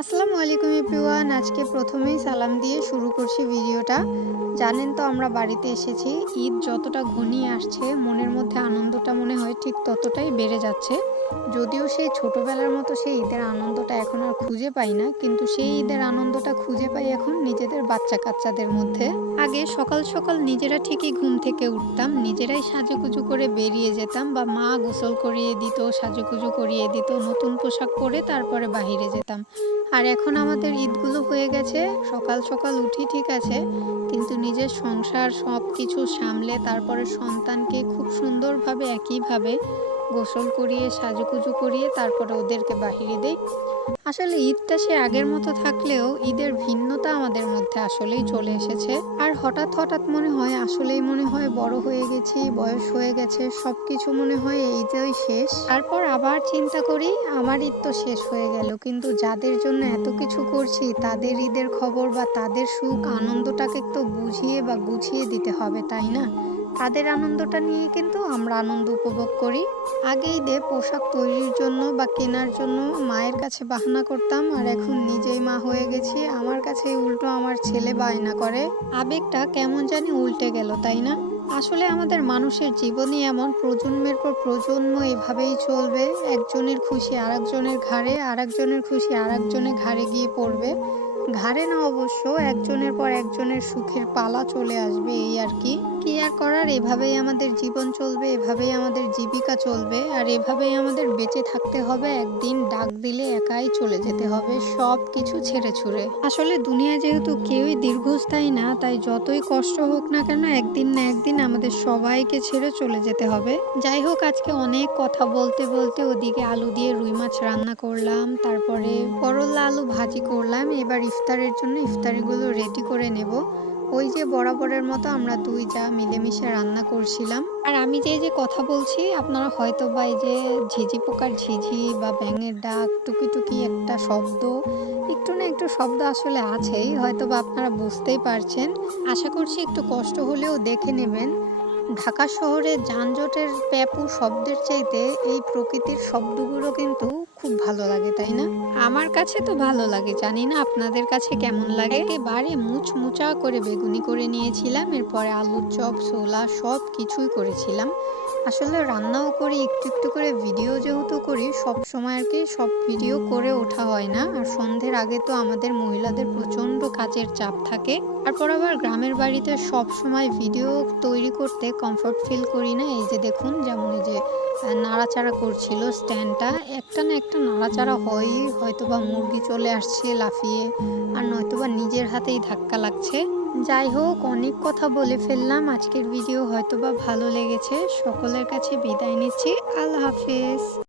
আসসালামু আলাইকুম এভরিওয়ান। আজকে প্রথমেই সালাম দিয়ে শুরু করছি ভিডিওটা। জানেন তো আমরা বাড়িতে এসেছি। ঈদ যতটা ঘনিয়ে আসছে মনের মধ্যে আনন্দটা মনে হয় ঠিক ততটাই বেড়ে যাচ্ছে। যদিও সেই ছোটোবেলার মতো সেই ঈদের আনন্দটা এখন আর খুঁজে পাই না, কিন্তু সেই ঈদের আনন্দটা খুঁজে পাই এখন নিজেদের বাচ্চা কাচ্চাদের মধ্যে। আগে সকাল সকাল নিজেরা ঠিকই ঘুম থেকে উঠতাম, নিজেরাই সাজুগুজু করে বেরিয়ে যেতাম, বা মা গোসল করিয়ে দিত, সাজুগুজু করিয়ে দিত, নতুন পোশাক পরে তারপরে বাহিরে যেতাম। আর এখন আমাদের ঈদগুলো হয়ে গেছে, সকাল সকাল উঠি ঠিক আছে, কিন্তু নিজের সংসার সব কিছু সামলে তারপরে সন্তানকে খুব সুন্দরভাবে একইভাবে গোসল করিয়ে সাজুগুজু করিয়ে তারপরে ওদেরকে বাহিরে দেই। আসলে ঈদটা সে আগের মতো থাকলেও ঈদের ভিন্নতা আমাদের মধ্যে আসলেই চলে এসেছে। আর হঠাৎ হঠাৎ মনে হয় বড় হয়ে গেছি, বয়স হয়ে গেছে, সব কিছু মনে হয় এইটাই শেষ। তারপর আবার চিন্তা করি আমার ঈদ তো শেষ হয়ে গেল, কিন্তু যাদের জন্য এত কিছু করছি তাদের ঈদের খবর বা তাদের সুখ আনন্দটাকে তো বুঝিয়ে বা গুছিয়ে দিতে হবে, তাই না? তাদের আনন্দটা নিয়ে কিন্তু আমরা আনন্দ উপভোগ করি। আগে ঈদে পোশাক তৈরির জন্য বা কেনার জন্য মায়ের কাছে বাহানা করতাম, আর এখন নিজেই মা হয়ে গেছি, আমার কাছে উল্টো আমার ছেলে বায়না করে। আবেগটা কেমন জানি উল্টে গেল, তাই না? আসলে আমাদের মানুষের জীবনই এমন, প্রজন্মের পর প্রজন্ম এভাবেই চলবে। একজনের খুশি আরেকজনের ঘাড়ে, আরেকজনের খুশি আরেকজনের ঘাড়ে গিয়ে পড়বে। ঘাড়ে না অবশ্য, একজনের পর একজনের সুখের পালা চলে আসবে, এই আর কি। কি আর করার, এভাবেই আমাদের জীবন চলবে, এভাবেই আমাদের জীবিকা চলবে, আর এভাবেই আমাদের বেঁচে থাকতে হবে। একদিন ডাক দিলে একাই চলে যেতে হবে সব কিছু ছেড়ে ছুড়ে। আসলে দুনিয়া যেহেতু কেউই দীর্ঘস্থায়ী না, তাই যতই কষ্ট হোক না কেন একদিন না একদিন আমাদের সবাইকে ছেড়ে চলে যেতে হবে। যাই হোক, আজকে অনেক কথা বলতে বলতে ওদিকে আলু দিয়ে রুই মাছ রান্না করলাম, তারপরে করলা আলু ভাজি করলাম। এবার ইফতারের জন্য ইফতারিগুলো রেডি করে নেব। ওই যে বরাবরের মতো আমরা দুই যা মিলেমিশে রান্না করছিলাম। আর আমি যে কথা বলছি আপনারা হয়তো বা এই যে ঝিঝি পোকার ঝিঝি বা ব্যাঙের ডাক, টুকি টুকি একটা শব্দ, একটু না একটু শব্দ আসলে আছেই, হয়তো বা আপনারা বুঝতেই পারছেন। আশা করছি একটু কষ্ট হলেও দেখে নেবেন। ঢাকা শহরে যানজটের প্যাপু শব্দের চাইতে এই প্রকৃতির শব্দগুলো কিন্তু খুব ভালো লাগে, তাই না? আমার কাছে তো ভালো লাগে, জানি না আপনাদের কাছে কেমন লাগে। একেবারে মুচমুচা করে বেগুনি করে নিয়েছিলাম, এরপরে আলুর চপ ছোলা সব কিছুই করেছিলাম। আসলে রান্নাও করি একটু একটু করে, ভিডিও যেহেতু করি সব সময় আর কি সব ভিডিও করে ওঠা হয় না। আর সন্ধ্যের আগে তো আমাদের মহিলাদের প্রচণ্ড কাজের চাপ থাকে। তারপর আবার গ্রামের বাড়িতে সব সময় ভিডিও তৈরি করতে কমফর্ট ফিল করি না। এই যে দেখুন, যেমন এই যে নাড়াচাড়া করছিল স্ট্যান্ডটা, একটা না একটা নাড়াচাড়া হয়ই, হয়তোবা মুরগি চলে আসছে লাফিয়ে, আর নয়তোবা নিজের হাতেই ধাক্কা লাগছে। যাই হোক, অনেক কথা বলে ফেললাম। আজকের ভিডিও হয়তোবা ভালো লেগেছে। সকলের কাছে বিদায় নিচ্ছি। আল্লাহ হাফেজ।